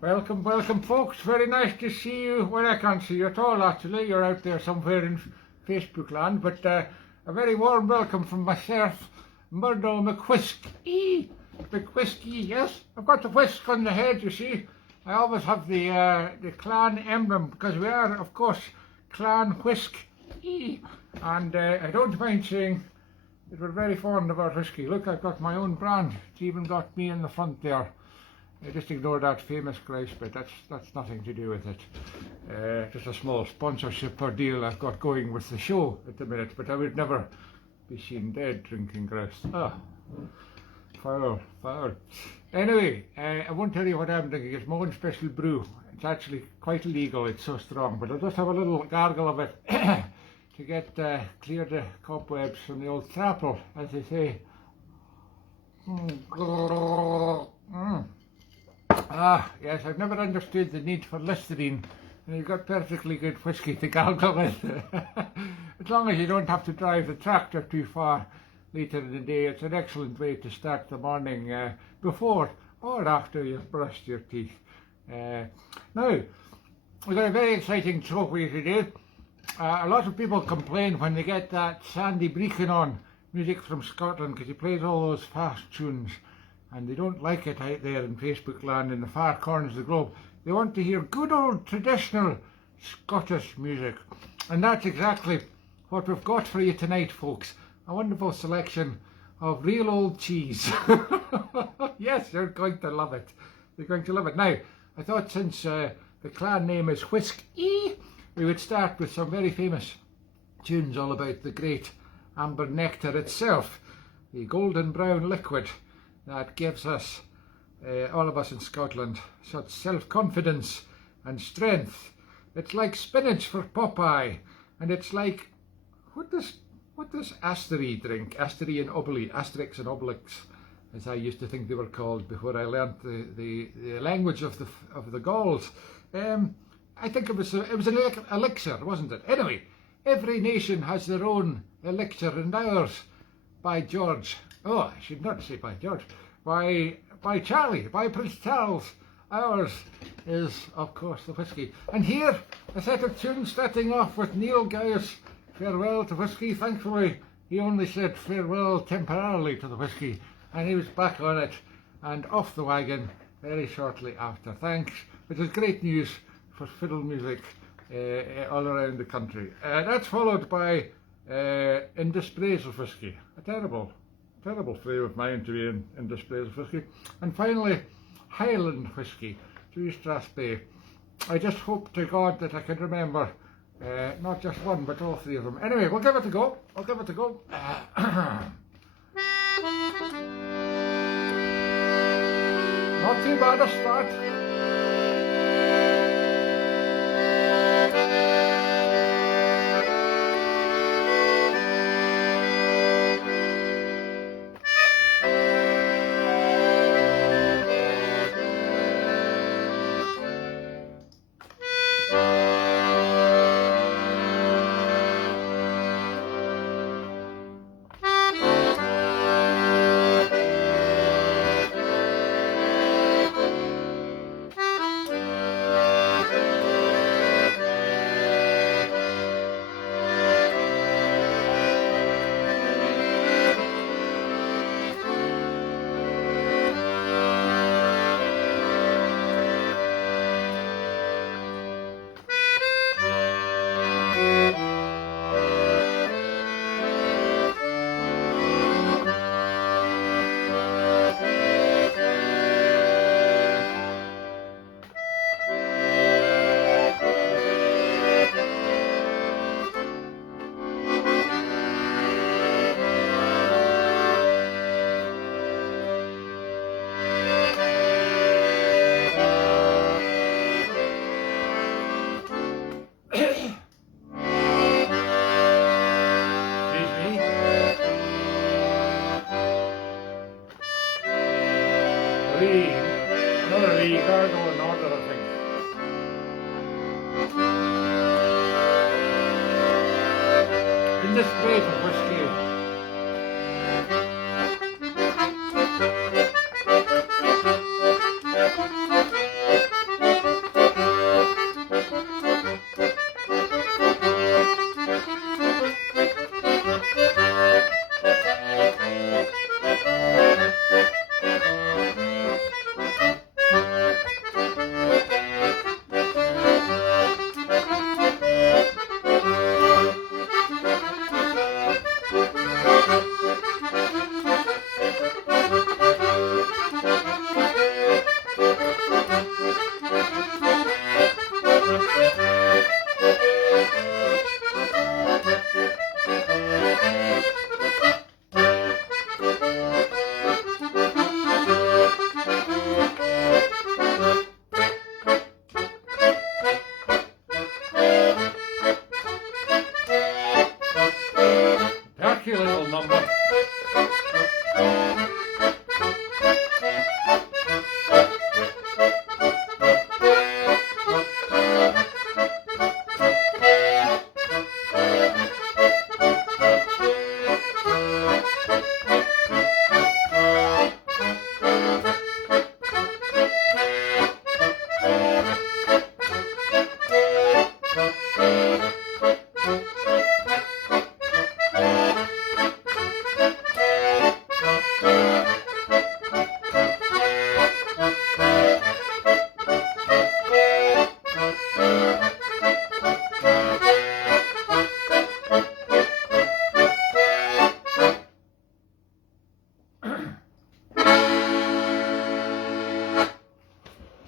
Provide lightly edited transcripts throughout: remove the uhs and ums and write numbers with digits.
Welcome, welcome folks, very nice to see you. Well, I can't see you at all actually, you're out there somewhere in Facebook land, but a very warm welcome from myself, Murdo McWhisk-y. McWhisk-y, yes, I've got the whisk on the head, you see. I always have the clan emblem, because we are, of course, Clan Whisk-y. And I don't mind saying that we're very fond of our whisky. Look, I've got my own brand, it's even got me in the front there. Just ignore that famous grace bit, that's nothing to do with it. Just a small sponsorship or deal I've got going with the show at the minute, but I would never be seen dead drinking grace. Ah, foul, foul. Anyway, I won't tell you what I'm drinking, it's my own special brew. It's actually quite illegal, it's so strong, but I'll just have a little gargle of it to get clear the cobwebs from the old thrapple, as they say. Ah, yes, I've never understood the need for Listerine. You've got perfectly good whisky to gargle with. As long as you don't have to drive the tractor too far later in the day, it's an excellent way to start the morning before or after you've brushed your teeth. Now, we've got a very exciting show for you today. A lot of people complain when they get that Sandy Brecon on, music from Scotland, because he plays all those fast tunes. And they don't like it out there in Facebook land in the far corners of the globe. They want to hear good old traditional Scottish music. And that's exactly what we've got for you tonight, folks. A wonderful selection of real old cheese. Yes, you're going to love it. You're going to love it. Now, I thought since the clan name is Whisk-y, we would start with some very famous tunes all about the great amber nectar itself, the golden brown liquid that gives us, all of us in Scotland, such self-confidence and strength. It's like spinach for Popeye, and it's like, what does Asterix drink? Asterix and Obelix, Asterix and Obelix, as I used to think they were called before I learnt the language of the Gauls. I think it was an elixir, wasn't it? Anyway, every nation has their own elixir, and ours, by George, oh, I should not say by George, by Charlie, by Prince Charles, ours is, of course, the whisky. And here, a set of tunes starting off with Neil Guy's Farewell to Whisky. Thankfully, he only said farewell temporarily to the whisky, and he was back on it and off the wagon very shortly after. Thanks, which is great news for fiddle music all around the country. That's followed by In Dispraise of Whisky, a terrible frame of mind to be in Dispraise of Whisky. And finally, Highland Whisky, to Strathspey. I just hope to God that I can remember not just one, but all three of them. Anyway, we'll give it a go. Not too bad a start. another wee gargle in order, I think. In this crate of whisky. Perky little number.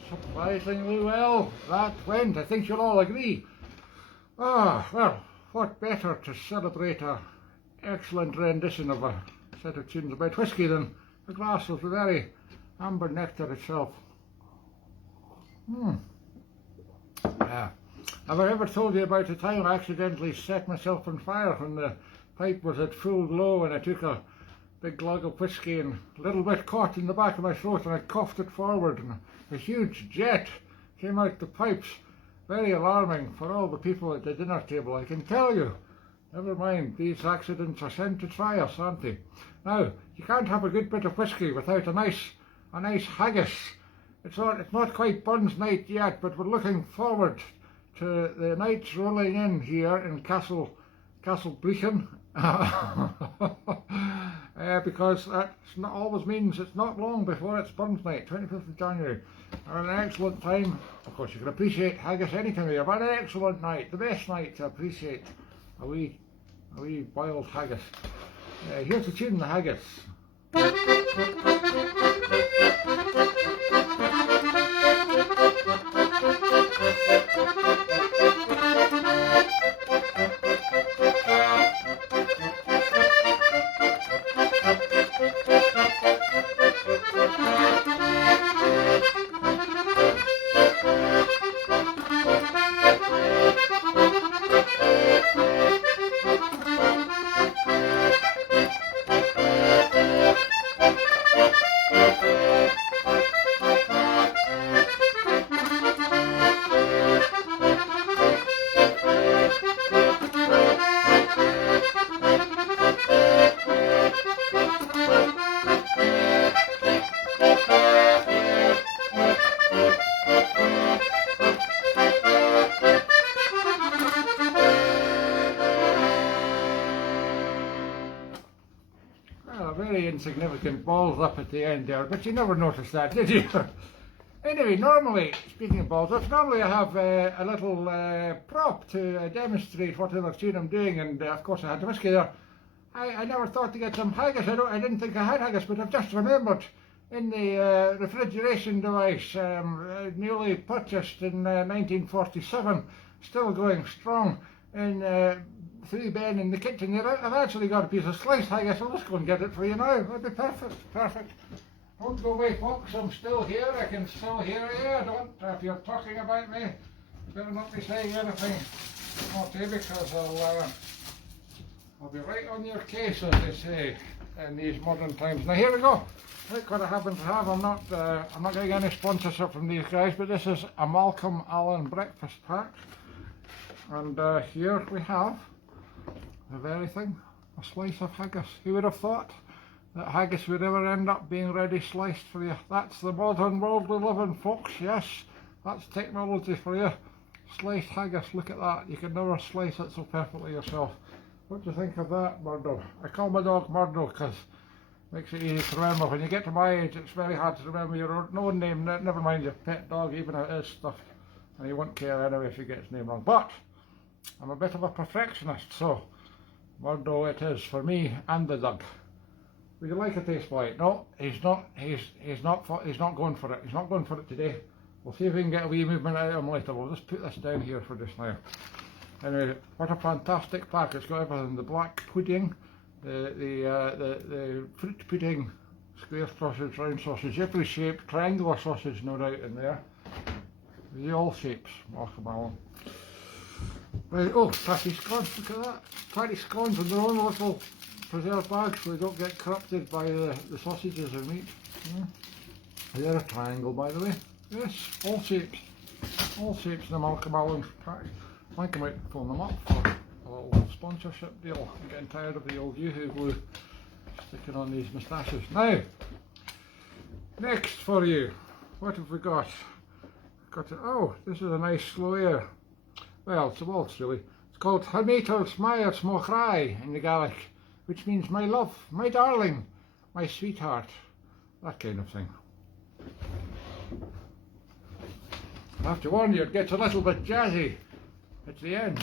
Surprisingly well, that went, I think you'll all agree. Ah, well, what better to celebrate a excellent rendition of a set of tunes about whisky than a glass of the very amber nectar itself. Yeah. Have I ever told you about the time I accidentally set myself on fire when the pipe was at full glow and I took a big glug of whisky and a little bit caught in the back of my throat and I coughed it forward and a huge jet came out the pipes. Very alarming for all the people at the dinner table, I can tell you. Never mind, these accidents are sent to try us, aren't they? Now, you can't have a good bit of whisky without a nice haggis. It's not quite Bun's night yet, but we're looking forward to the nights rolling in here in Castle Brechin. Because that always means it's not long before it's Bun's night, 25th of January. And an excellent time. Of course, you can appreciate haggis any time of year, but an excellent night, the best night to appreciate a wee boiled haggis. Here's the tune, the haggis. Very insignificant balls up at the end there, but you never noticed that, did you? Anyway, normally, speaking of balls up, normally I have a little prop to demonstrate whatever tune I'm doing, and of course I had the whisky there. I never thought to get some haggis. I didn't think I had haggis, but I've just remembered in the refrigeration device, newly purchased in 1947, still going strong in 3 Ben in the kitchen here. I've actually got a piece of sliced haggis. I'll just go and get it for you now. That'd be perfect. Don't go away, folks. I'm still here. I can still hear you. Don't, if you're talking about me, you better not be saying anything naughty, because I'll be right on your case, as they say. in these modern times. Now here we go. Look what I happen to have. I'm not getting any sponsorship from these guys, but this is a Malcolm Allen breakfast pack, and here we have the very thing, a slice of haggis. Who would have thought that haggis would ever end up being ready sliced for you? That's the modern world we live in, folks. Yes, that's technology for you. Sliced haggis, look at that. You can never slice it so perfectly yourself. What do you think of that, Murdo? I call my dog Murdo because it makes it easy to remember. When you get to my age, it's very hard to remember your own name, never mind your pet dog, even if it is stuffed. And you won't care anyway if you get his name wrong. But I'm a bit of a perfectionist, so Murdo it is for me and the dog. Would you like a taste bite? No, he's not going for it. He's not going for it today. We'll see if we can get a wee movement out of him later. We'll just put this down here for just now. Anyway, what a fantastic pack. It's got everything. The black pudding, the fruit pudding, square sausage, round sausage, every shape, triangular sausage no doubt in there. All shapes, Malcolm Allen. Right, oh, tatty scones, look at that. Tatty scones in their own little preserved bags so they don't get corrupted by the sausages or meat. They're a triangle, by the way. Yes, all shapes. All shapes in the Malcolm Allen pack. I think I might phone them up for a little sponsorship deal. I'm getting tired of the old Yoo-hoo glue sticking on these moustaches. Now, next for you, what have we got? Oh, this is a nice slow air. Well, it's a waltz really. It's called Hametos Myers Mochrai in the Gaelic, which means my love, my darling, my sweetheart, that kind of thing. I have to warn you, it gets a little bit jazzy at the end.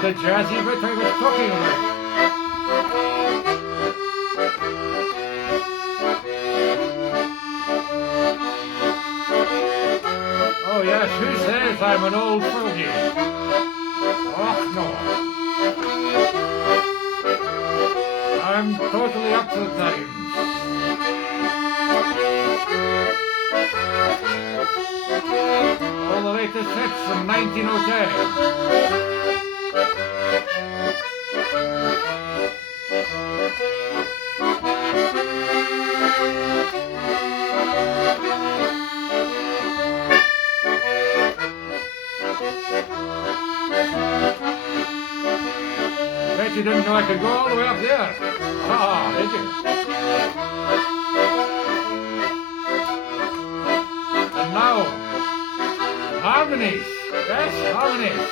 the jazzy bit I was talking about. Oh yes, who says I'm an old fogey? Oh no. I'm totally up to the times. All the latest hits from 1910. Bet you didn't know I could go all the way up there. Ah, did you? And now, harmonies. Yes, harmonies.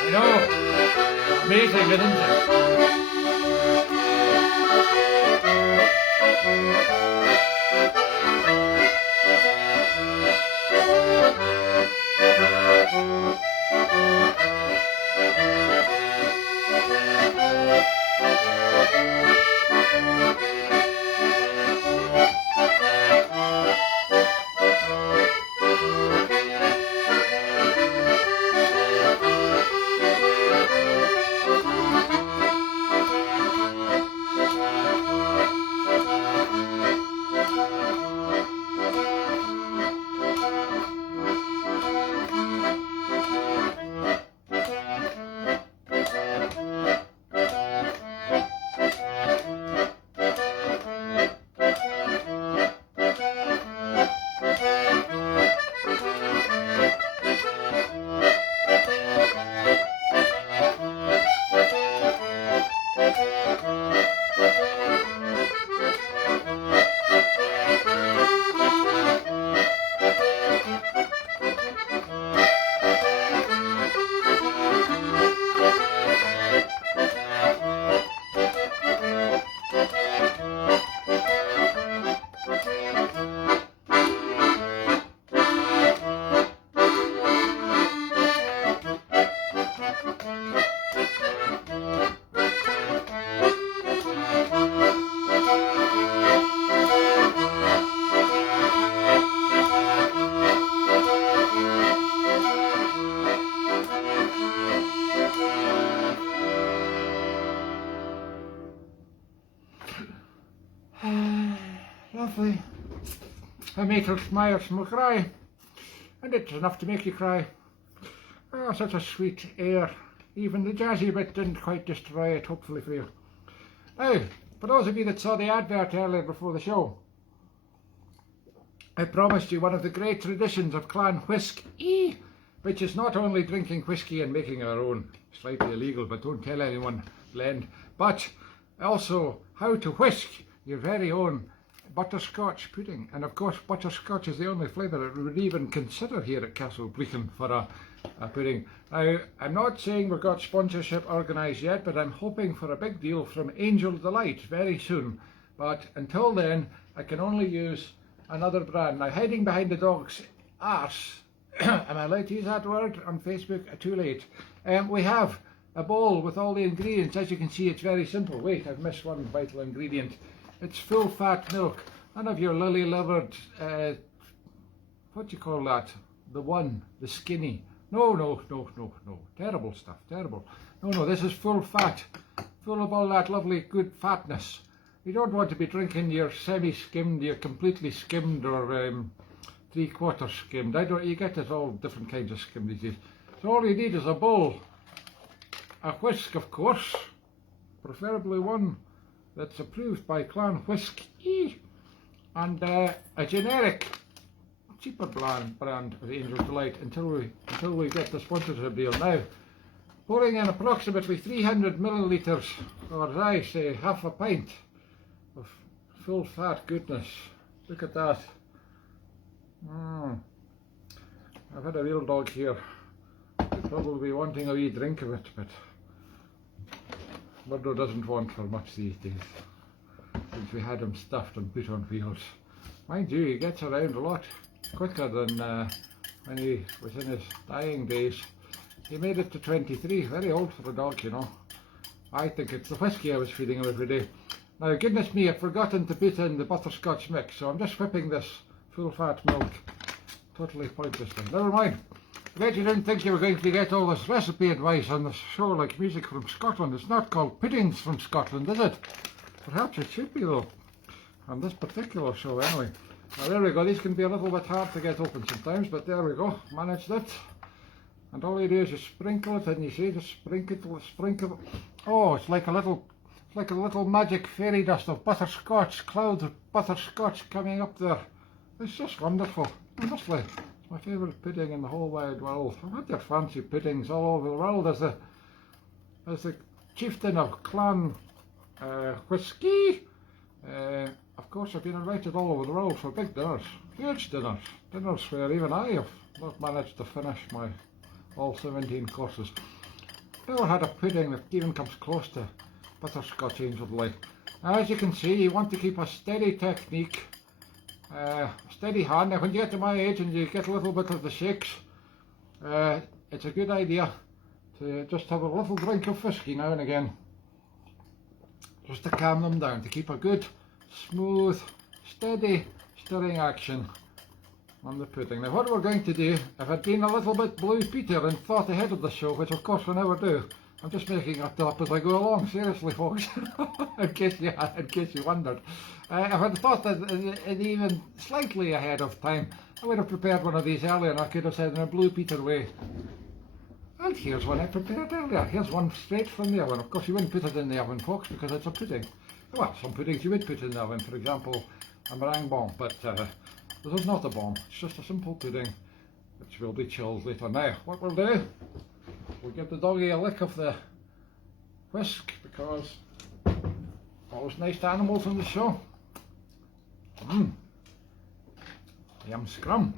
I know. Amazing, isn't it? Lovely. A meter smiles will cry, and it's enough to make you cry. Oh, such a sweet air. Even the jazzy bit didn't quite destroy it, hopefully for you. Now, for those of you that saw the advert earlier before the show, I promised you one of the great traditions of Clan Whisk-y, which is not only drinking whiskey and making our own, slightly illegal, but don't tell anyone, blend, but also how to whisk your very own butterscotch pudding. And of course, butterscotch is the only flavour that we would even consider here at Castle Bleakin for a pudding. Now, I'm not saying we've got sponsorship organised yet, but I'm hoping for a big deal from Angel Delight very soon. But until then, I can only use another brand. Now, hiding behind the dog's arse, am I allowed to use that word on Facebook? Too late. We have a bowl with all the ingredients. As you can see, it's very simple. Wait, I've missed one vital ingredient. It's full fat milk. None of your lily-livered, what do you call that? The skinny. No. Terrible stuff, terrible. No, this is full fat, full of all that lovely good fatness. You don't want to be drinking your semi-skimmed, your completely skimmed, or three-quarter skimmed. You get it all different kinds of skim these days. So all you need is a bowl, a whisk, of course, preferably one that's approved by Clan Whisk-y, and a generic, cheaper brand of Angel Delight until we get the sponsorship deal. Now, pouring in approximately 300 millilitres, or as I say, half a pint of full fat goodness. Look at that. I've had a real dog here. He'll probably be wanting a wee drink of it, but Murdo doesn't want for much these days. since we had him stuffed and put on wheels. Mind you, he gets around a lot quicker than when he was in his dying days. He made it to 23, very old for a dog, you know. I think it's the whisky I was feeding him every day. Now, goodness me, I've forgotten to put in the butterscotch mix, so I'm just whipping this full-fat milk totally pointlessly. Never mind. I bet you didn't think you were going to get all this recipe advice on this show like Music from Scotland. It's not called Puddings from Scotland, is it? Perhaps it should be, though, on this particular show anyway. Now, there we go. These can be a little bit hard to get open sometimes, but there we go. Managed it. And all you do is just sprinkle it, and you see, just sprinkle it. Oh, it's like a little magic fairy dust of butterscotch, clouds of butterscotch coming up there. It's just wonderful, honestly. It's my favourite pudding in the whole wide world. I've had your fancy puddings all over the world as the chieftain of Clan Whisky. Of course, I've been invited all over the world for big dinners, huge dinners where even I have not managed to finish my all 17 courses. Never had a pudding that even comes close to butterscotch angel delight. Now, as you can see, you want to keep a steady technique, steady hand. Now, when you get to my age and you get a little bit of the shakes, it's a good idea to just have a little drink of whisky now and again, just to calm them down, to keep a good, smooth, steady stirring action on the pudding. Now, what we're going to do, if I'd been a little bit Blue Peter and thought ahead of the show, which of course I never do, I'm just making it up as I go along, seriously folks, in case you wondered. If I'd thought that even slightly ahead of time, I would have prepared one of these earlier, and I could have said in a Blue Peter way, and here's one I prepared earlier, here's one straight from the oven. Of course you wouldn't put it in the oven, folks, because it's a pudding. Well, some puddings you would put in the oven, for example, a meringue bomb, but this is not a bomb, it's just a simple pudding, which will be chilled later. Now, what we'll do, we'll give the doggy a lick of the whisk, because all those nice animals on the show. Yum scrum.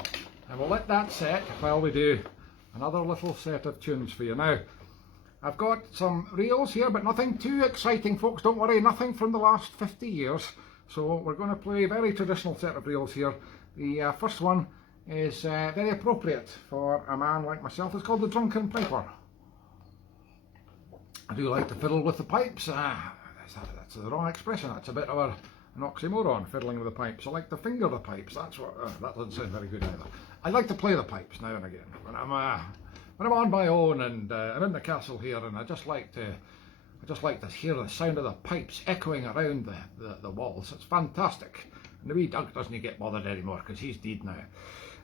And we'll let that set while we do another little set of tunes for you. Now, I've got some reels here, but nothing too exciting, folks, don't worry, nothing from the last 50 years. So we're going to play a very traditional set of reels here. The first one is very appropriate for a man like myself. It's called the Drunken Piper. I do like to fiddle with the pipes. That's the wrong expression. That's a bit of an oxymoron, fiddling with the pipes. I like to finger the pipes. That's what. That doesn't sound very good either. I like to play the pipes now and again when I'm on my own and I'm in the castle here, and I just like to hear the sound of the pipes echoing around the walls. It's fantastic. And the wee Doug doesn't get bothered anymore because he's dead now.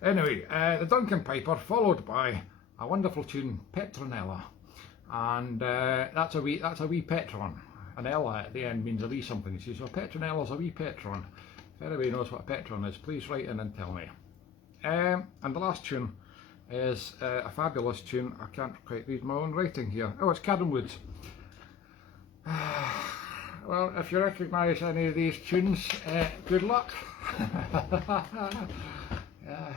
Anyway, the Drunken Piper, followed by a wonderful tune, Petronella. And that's a wee petron. An Ella at the end means a wee something, you see. So Petronella's a wee petron. If anybody knows what a petron is, please write in and tell me. And the last tune is a fabulous tune. I can't quite read my own writing here. Oh, it's Cadden Woods. Well, if you recognise any of these tunes, good luck. Yeah.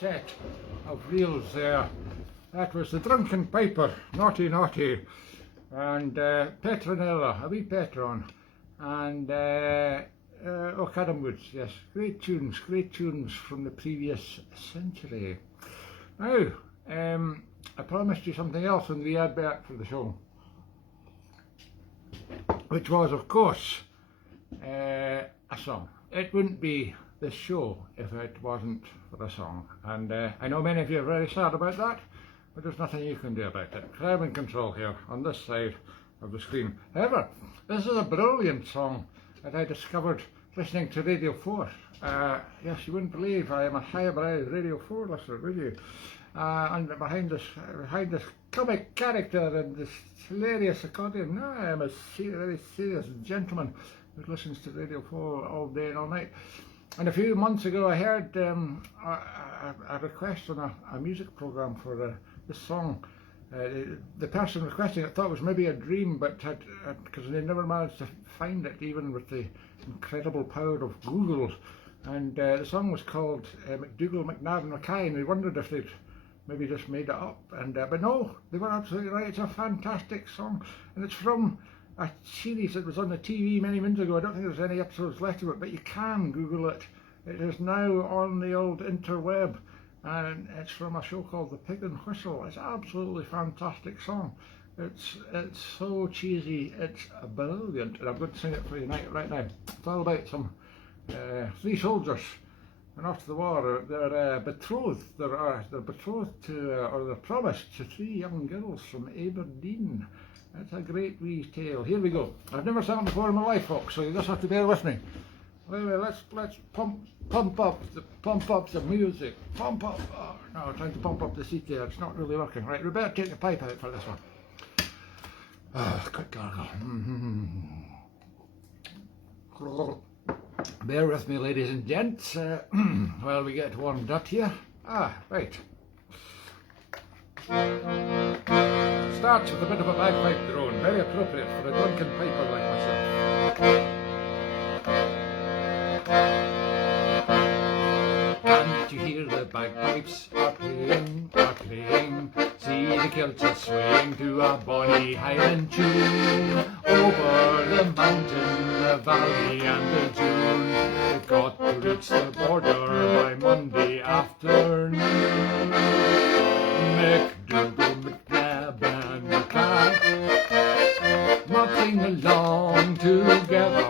Set of reels there. That was the Drunken Piper, Naughty Naughty, and Petronella, a wee Petron, and O'Cadam Woods, yes, great tunes from the previous century. Now, I promised you something else in the advert for the show, which was, of course, a song. It wouldn't be this show if it wasn't for a song, and I know many of you are very sad about that, but there's nothing you can do about it. I'm in control here on this side of the screen. However, this is a brilliant song that I discovered listening to Radio 4. Yes, you wouldn't believe I am a highbrow Radio 4 listener, would you? And behind this comic character and this hilarious accordion, I am a very serious gentleman who listens to Radio 4 all day and all night. And a few months ago I heard a request on a music program for this song. The person requesting it thought it was maybe a dream, but because they never managed to find it, even with the incredible power of Google. And the song was called McDougall, McNabb and Mackay, and we wondered if they'd maybe just made it up. And but no, they were absolutely right. It's a fantastic song, and it's from a series that was on the TV many moons ago. I don't think there's any episodes left of it, but you can Google it. It is now on the old interweb, and it's from a show called The Pig and Whistle. It's an absolutely fantastic song. It's so cheesy, it's brilliant, and I'm going to sing it for you right now. It's all about some three soldiers and after the war. They're betrothed. They're betrothed to, or they're promised to three young girls from Aberdeen. It's a great wee tale. Here we go. I've never sung it before in my life, folks, so you just have to bear with me. Anyway, let's pump up the music. Pump up. Oh, no, I'm trying to pump up the seat there. It's not really working. Right, we better take the pipe out for this one. Quick gargle. Bear with me, ladies and gents, while we get warmed up here. Right. Starts with a bit of a bagpipe drone, very appropriate for a drunken piper like myself. Can't you hear the bagpipes are playing, see the kilts swaying to a bonny Highland tune, over the mountain, the valley and the dune. They've got to reach the border by Monday afternoon. McDougall, McNabb and Mackay, marching along together.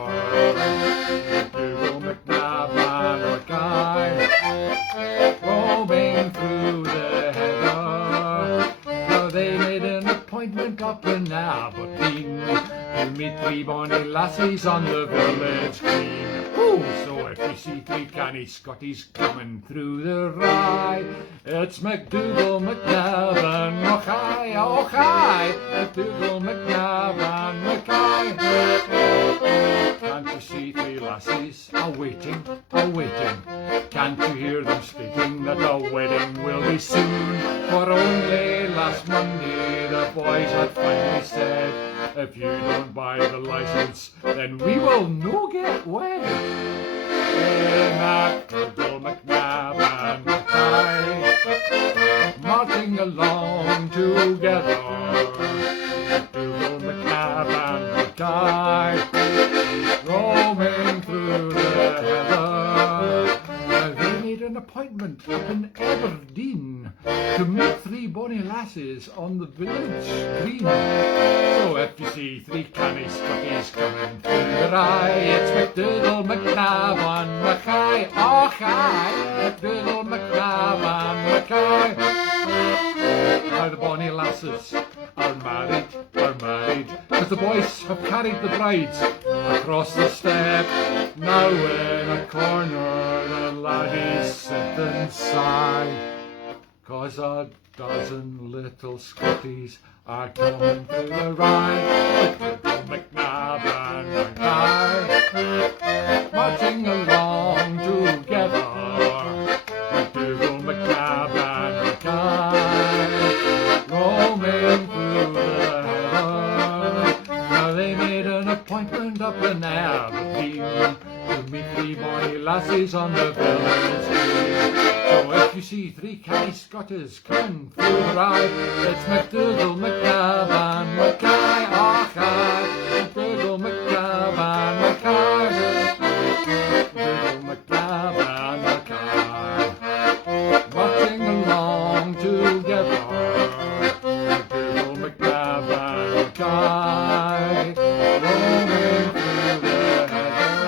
McDougall, McNabb and Mackay, roaming through the heather. Now they made an appointment up in Aberdeen to meet three bonny lassies on the village green. Ooh, so if you see three canny Scotties coming through the rye, it's MacDougall, MacNab and Mackay, oh hi! MacDougall, MacNab and Mackay. Can't you see three lassies a-waiting, a-waiting? Can't you hear them stating that the wedding will be soon? For only last Monday the boys had finally said, if you don't buy the licence, then we will no get wed. MacDougall, MacNab and Mackay, marching along together. MacDougall, MacNab and Mackay, roaming through the heather. They made an appointment up in Aberdeen to meet three bonny lasses on the village green. So if you see three canny Scotties coming through the rye, it's MacDougall, MacNab and Mackay, oh hi! MacDougall, MacNab and Mackay. Now the bonny lasses are married, cause the boys have carried the brides across the step. Now in a corner the laddies sit and sigh, cause a dozen little Scotties are coming through the rye. MacDougall, MacNab and Mackay, marching along together. MacDougall, MacNab and Mackay, roaming through the heather. Now they made an appointment up in Aberdeen to meet three bonny lassies on the village green. So if you see three canny Scotties coming through the rye, it's MacDougall, MacNab and Mackay, oh hi! MacDougall, MacNab and Mackay, MacDougall, MacNab and Mackay, marching along together. MacDougall, MacNab and Mackay, roaming through the heather.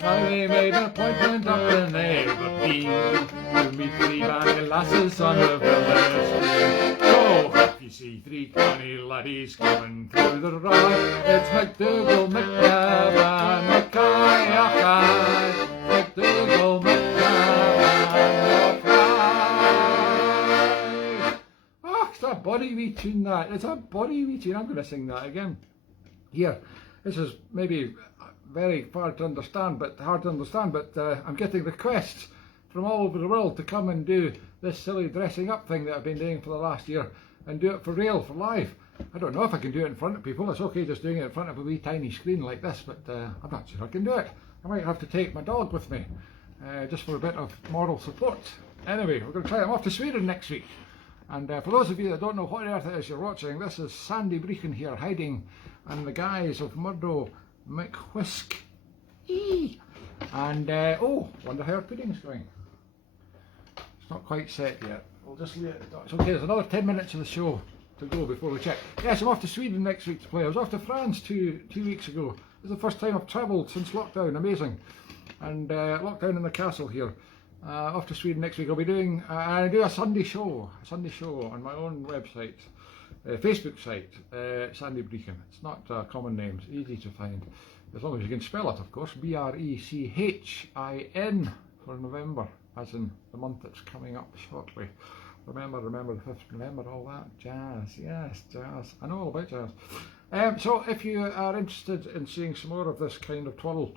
Now they made an appointment up in Aberdeen to meet three bonny lasses on the village green. So if you see three canny laddies coming through the rye, it's MacDougall, MacNab and Mackay, oh hi! MacDougall, MacNab and Mackay. Oh, it's a body wee tune that. It's a body wee tune. I'm going to sing that again. Here, this is maybe very hard to understand, but I'm getting requests from all over the world to come and do this silly dressing up thing that I've been doing for the last year and do it for real, for live. I don't know if I can do it in front of people. It's okay just doing it in front of a wee tiny screen like this, but I'm not sure I can do it. I might have to take my dog with me, just for a bit of moral support. Anyway, we're going to try it. I'm off to Sweden next week. And for those of you that don't know what on earth it is you're watching, this is Sandy Breacon here, hiding in the guise of Murdo McWhisk-y. And, oh, wonder how our pudding's going. It's not quite set yet. We'll just leave it. It's okay, there's another 10 minutes of the show to go before we check. Yes, I'm off to Sweden next week to play. I was off to France two weeks ago. This is the first time I've travelled since lockdown, amazing. And lockdown in the castle here. Off to Sweden next week. I'll be doing, I do a Sunday show on my own website, Facebook site, Sandy Breacon. It's not a common name, it's easy to find. As long as you can spell it, of course. BRECHIN for November, as in the month that's coming up shortly. Remember the 5th, remember all that jazz. Yes, jazz. I know all about jazz. So if you are interested in seeing some more of this kind of twaddle,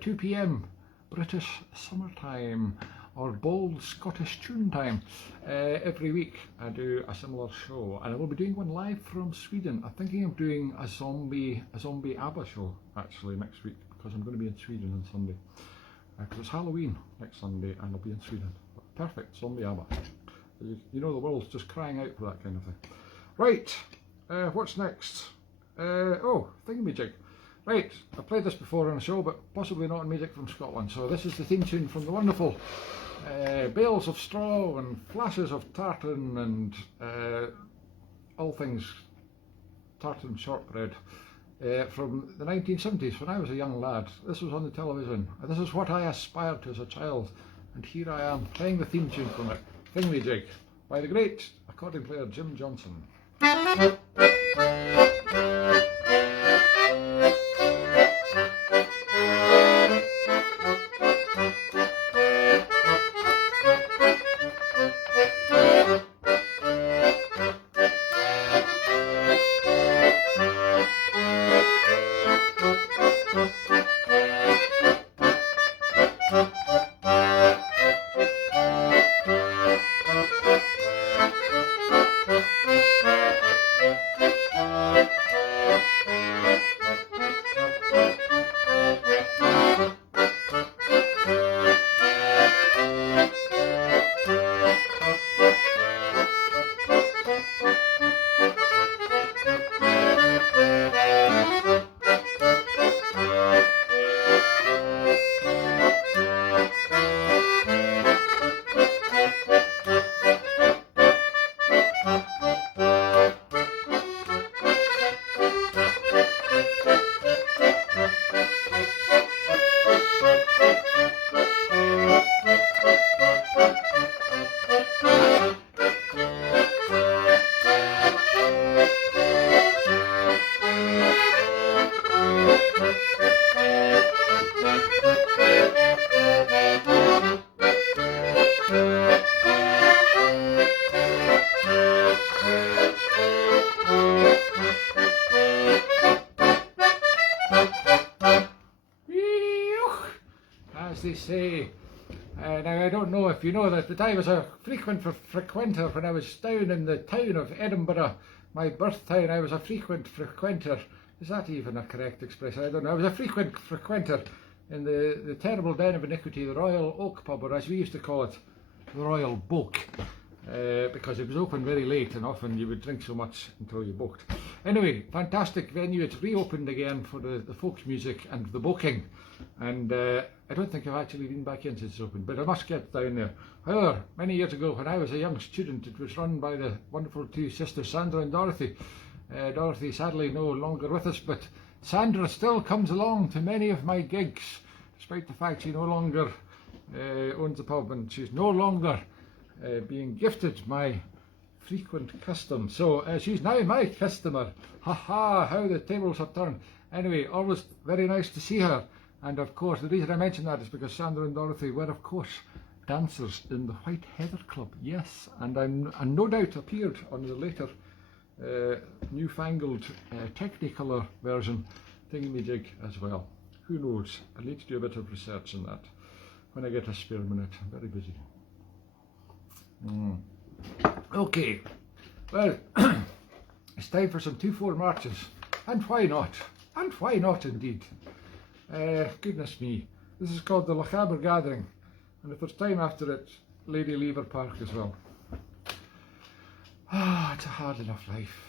2 p.m. British summertime or bold Scottish tune time, every week I do a similar show, and I will be doing one live from Sweden. I'm thinking of doing a zombie ABBA show actually next week, because I'm going to be in Sweden on Sunday, because it's Halloween next Sunday and I'll be in Sweden. Perfect, zombie ABBA. You know the world's just crying out for that kind of thing. Right, what's next? Oh, thingamajig. Right, I've played this before on a show, but possibly not in music from Scotland. So this is the theme tune from the wonderful Bales of Straw and Flashes of Tartan and all things tartan shortbread from the 1970s when I was a young lad. This was on the television. This is what I aspired to as a child, and here I am playing the theme tune from it, Thingamajig, by the great accordion player Jim Johnson. as they say. Now, I don't know if you know that I was a frequent frequenter when I was down in the town of Edinburgh, my birth town. I was a frequent frequenter. Is that even a correct expression? I don't know. I was a frequent frequenter in the terrible den of iniquity, the Royal Oak Pub, or as we used to call it, the Royal Boak, because it was open very late and often you would drink so much until you booked. Anyway, fantastic venue. It's reopened again for the folk music and the boaking, and I don't think I've actually been back in since it's opened, but I must get down there. However, many years ago when I was a young student, it was run by the wonderful two sisters Sandra and Dorothy. Dorothy sadly no longer with us, but Sandra still comes along to many of my gigs, despite the fact she no longer owns the pub, and she's no longer being gifted my frequent custom. So she's now my customer. Ha ha, how the tables have turned. Anyway, always very nice to see her. And of course, the reason I mention that is because Sandra and Dorothy were, of course, dancers in the White Heather Club. Yes, and no doubt appeared on the later newfangled Technicolor version thingamajig as well. Who knows? I need to do a bit of research on that when I get a spare minute. I'm very busy. Okay, well, it's time for some 2/4 marches, and why not? And why not indeed? Goodness me, this is called the Lochaber Gathering, and if there's time after it, Lady Lever Park as well. Ah, it's a hard enough life.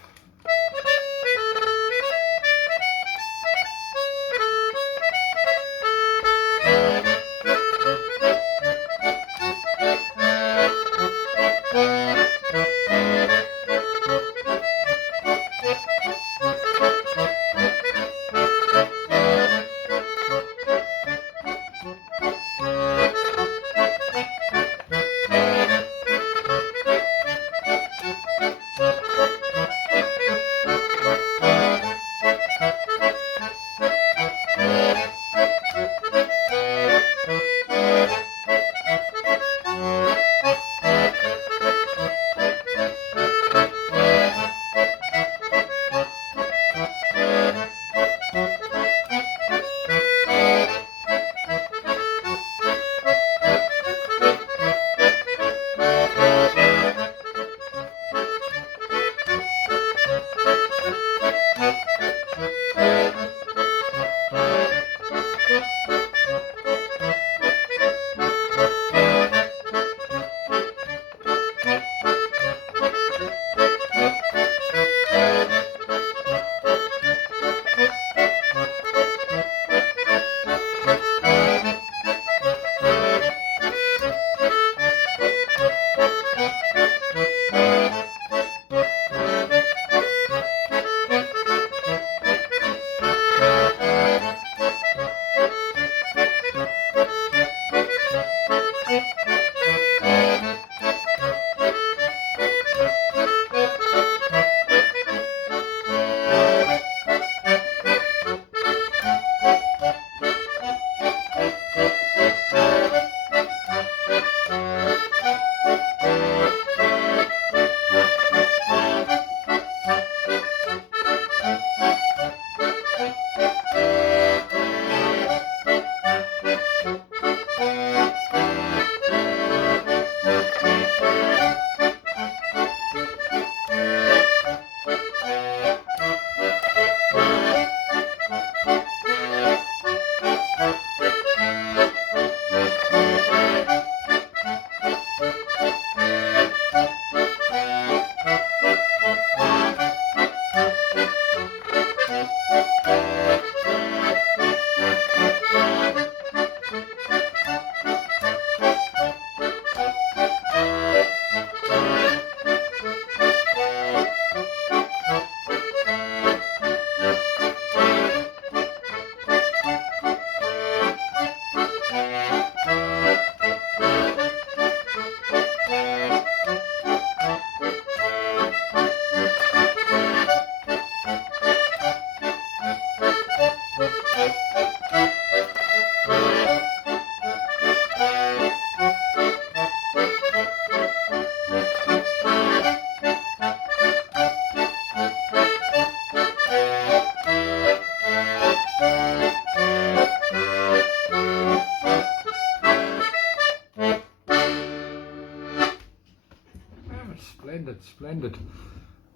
It's splendid.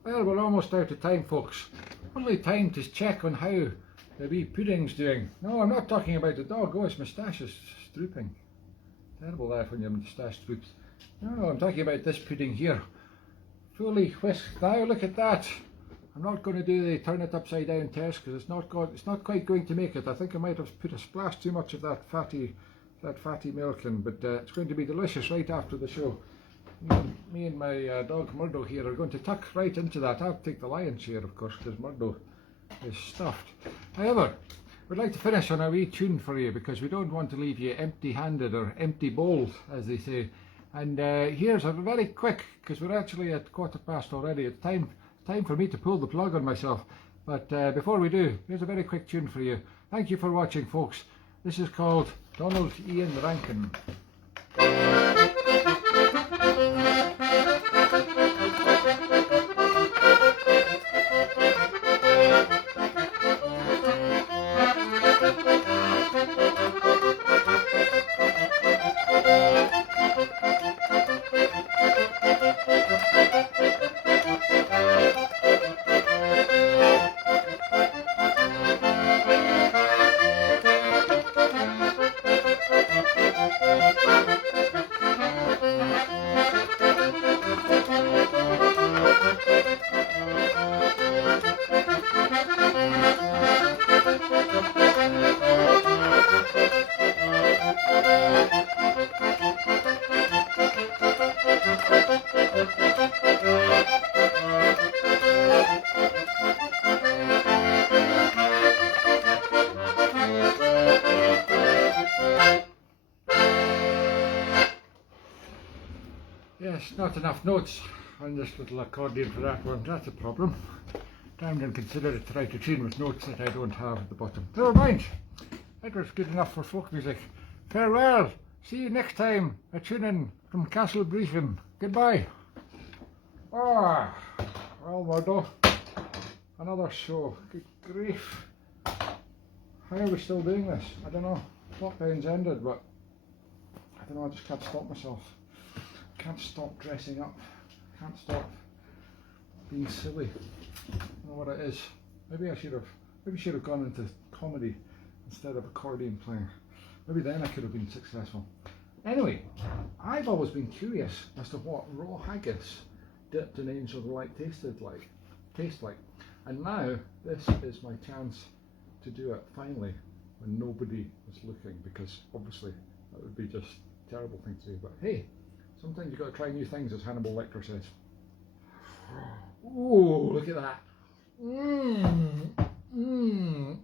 Well, we're almost out of time, folks. Only time to check on how the wee pudding's doing. No, I'm not talking about the dog. Oh, his moustache is drooping. Terrible that when your moustache droops. No, I'm talking about this pudding here. Fully whisked. Now look at that. I'm not going to do the turn it upside down test because it's not quite going to make it. I think I might have put a splash too much of that fatty milk in, but it's going to be delicious right after the show. Me and my dog Murdo here are going to tuck right into that. I'll take the lion's share, of course, because Murdo is stuffed. However, we'd like to finish on a wee tune for you because we don't want to leave you empty-handed or empty-bowled, as they say. And here's a very quick, because we're actually at 1:15 already. It's time for me to pull the plug on myself. But before we do, here's a very quick tune for you. Thank you for watching, folks. This is called Donald Ian Rankin. Yes, not enough notes on this little accordion for that one. That's a problem. Damned inconsiderate to write a tune with notes that I don't have at the bottom. Never mind. That was good enough for folk music. Farewell. See you next time. A tune in from Castle Briefing. Goodbye. Ah, well, Murdo. Another show. Good grief. How are we still doing this? I don't know. Lockdown's ended, but I don't know. I just can't stop myself. Can't stop dressing up. Can't stop being silly. I don't know what it is. Maybe I should have gone into comedy instead of accordion playing. Maybe then I could have been successful. Anyway, I've always been curious as to what raw haggis dipped in angel delight taste like. And now this is my chance to do it finally when nobody is looking, because obviously that would be just a terrible thing to do. But hey, sometimes you've got to try new things, as Hannibal Lecter says. Ooh, look at that. Mmm. Mmm.